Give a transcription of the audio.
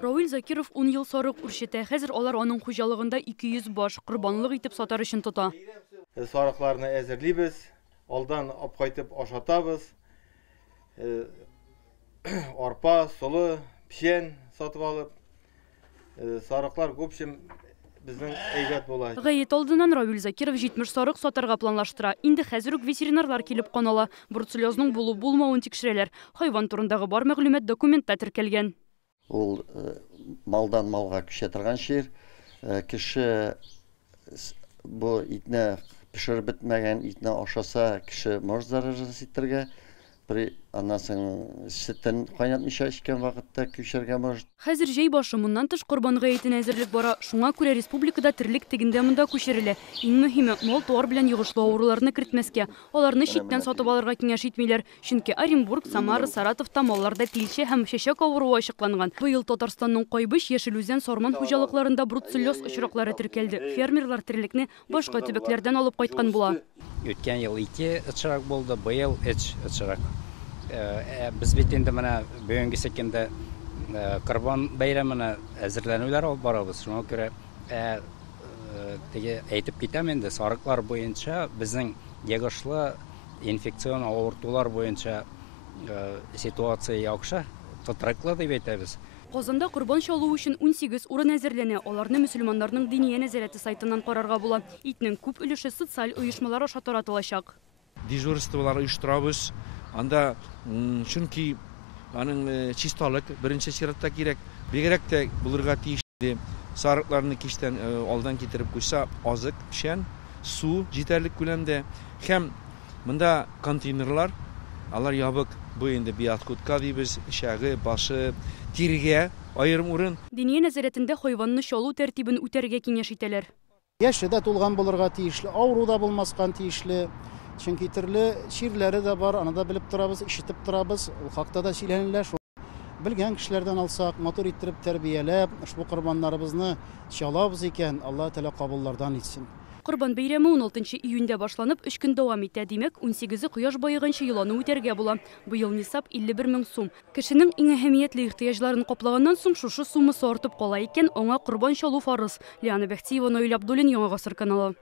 Равил Закиров 10 ел сарык үрчетә. Хәзер алар аның хуҗалыгында 200 баш корбанлык итеп сатар өчен тота. Сарыкларны әзерлибез, алдан алып кайтып ашатабыз. Арпа, солы, печән сатып алып, сарыклар күпчем безнең әйбәт була. Гает алдыннан Равил Закиров 70 сарык сатарга планлаштыра. Инде хәзер үк ветеринарлар килеп канала. Бруцеллезның булу-булмавын тикшерәләр. Хайван турындагы бар мәгълүмат документта теркәлгән. Ул малдан малга күчә торган шир. Кеше бу итне пешереп бетмәгән итне ашаса, кеше может заражаться итәргә. При анасын сөтен кайнатмыйча эчкән вакытта күчәргә может. Хәзер җәй башы моннан тыш корбан гаетенә әзерлек бара. Шуңа күрә республикада тирлек тегендә монда күчерелә. Иң мөһиме мал туар белән йогышлы авыруларны кертмәскә. Аларны читтән сатып алырга киңәш итмиләр. Чөнки Оренбург, Самара, Саратовта малларда тилче һәм чәчәк авыруы ачыкланган. Быел Татарстанның Кайбыш, Яшелүзән, Сарман хуҗалыкларында бруцеллез очраклары теркәлде. Фермерлар тирлекне башка төбәкләрдән алып кайткан була. Өткән ел 2 очрак булды, быел 3 очрак. Без бит инде менә бүгенге секендә Корбан бәйрәменә әзерләнүләр алып барабыз. Шуңа күрә теге әйтеп китәм инде, сарыклар буенча безнең ягышлы инфекцион авыртулар буенча ситуация яхшы, тотрыклы дип әйтәбез. Казанда корбан чалу өчен 18 урын әзерләнә. Аларны мөселманнарның дини нәзарәте сайтыннан карарга була. Итнең күп өлеше социаль оешмалар аша таратылачак. Дежурстволар оештырабыз. Анда чөнки аның чисталык беренче чиратта кирәк. Бигрәк тә булырга тиешле. Сарыкларны киштән алдан китереп куйса, азык, печән, су җитәрлек күләмдә һәм монда контейнерлар, алар ябык. Бу инде биоткутка дибез, шәгы, башы, тиргә аерым урын. Дини нәзарәтендә хайванны чалу тәртибен үтәргә киңәш итәләр. Яше дә тулган булырга тиешле, авыру да булмаскан тиешле. Чөнки төрле ширләре дә бар, аны да белеп торабыз, ишетеп торабыз. Ул хакта да сөйләнеләр. Белгән кешеләрдән алсак, мотор иттереп тәрбияләп, ушбу корбаннарыбызны чалабыз икән, Алла Тәала кабуллардан итсен. Корбан бәйрәме 16 июньдә башланып, 3 көн дәвам итә. Димәк, 18 кояш баеганчы еланы үтәргә була. Быел нисап 51 мең сум. Кешенең иң әһәмиятле ихтыяҗларын каплаганнан соң шушы суммасы артып кала икән, аңа корбан чалу фарыз. Лиана Бәхтиева, Наил Абдуллин, Яңа Гасыр каналы.